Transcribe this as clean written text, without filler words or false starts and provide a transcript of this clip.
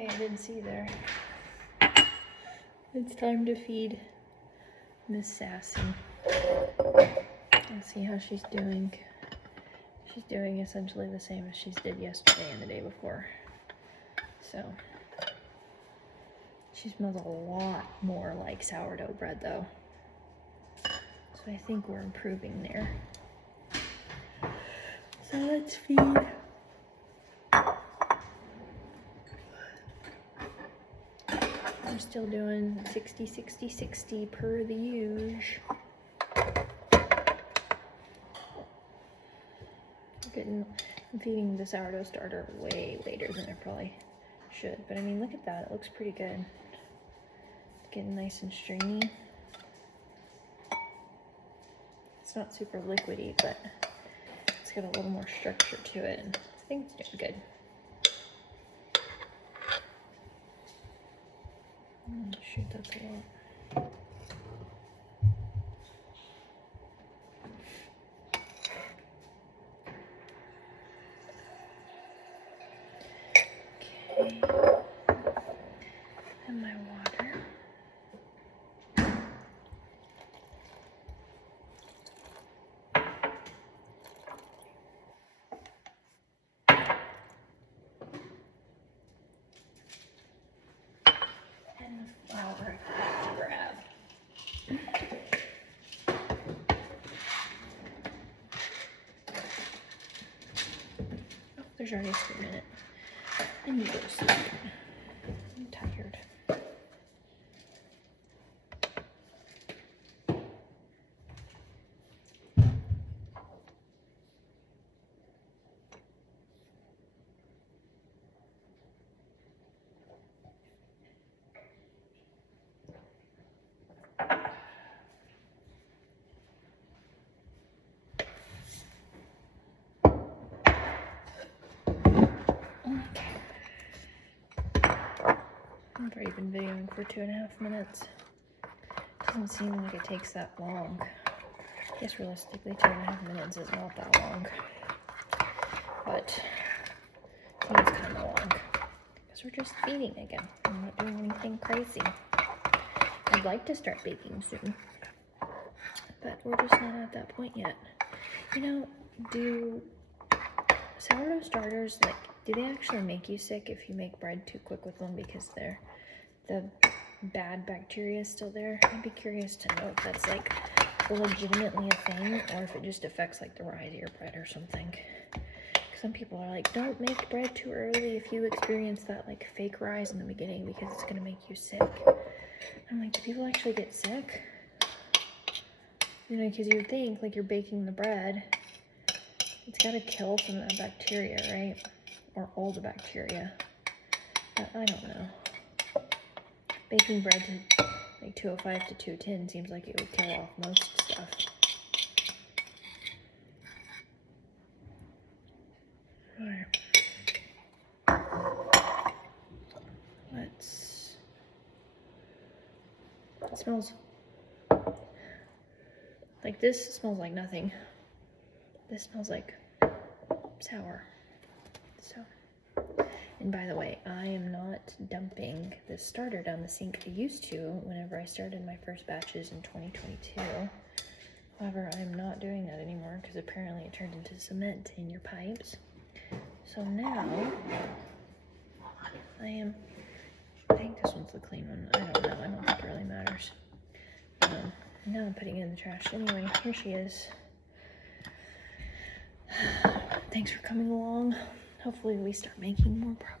hey, I didn't see there. It's time to feed Miss Sassy. Let's see how she's doing. She's doing essentially the same as she did yesterday and the day before. So, she smells a lot more like sourdough bread though. So I think we're improving there. So let's feed. I'm still doing 60, 60, 60 per the usual. I'm feeding the sourdough starter way later than I probably should. But I mean, look at that. It looks pretty good. It's getting nice and stringy. It's not super liquidy, but it's got a little more structure to it. And I think it's doing good. Shoot, that's a lot. Okay. And my water. And the flour I have to grab. Oh, there's already a 3-minute. I need to go to sleep. I'm tired. I've already been videoing for 2.5 minutes. Doesn't seem like it takes that long. I guess realistically 2.5 minutes is not that long. But I think it's kind of long. Because we're just feeding again. I'm not doing anything crazy. I'd like to start baking soon. But we're just not at that point yet. You know, do sourdough starters, like, do they actually make you sick if you make bread too quick with them because the bad bacteria is still there? I'd be curious to know if that's like legitimately a thing or if it just affects like the rise of your bread or something. Some people are like, don't make bread too early if you experience that like fake rise in the beginning because it's gonna make you sick. I'm like, do people actually get sick? You know, because you would think like you're baking the bread, it's gotta kill some of that bacteria, right? Or all the bacteria. But I don't know. Baking bread to like 205 to 210 seems like it would kill off most stuff. Alright. It smells like this. Smells like nothing. This smells like sour. So, and by the way, I am not dumping the starter down the sink. I used to whenever I started my first batches in 2022. However, I'm not doing that anymore because apparently it turned into cement in your pipes. So now I think this one's the clean one. I don't know. I don't think it really matters. Now I'm putting it in the trash. Anyway, here she is. Thanks for coming along. Hopefully we start making more progress.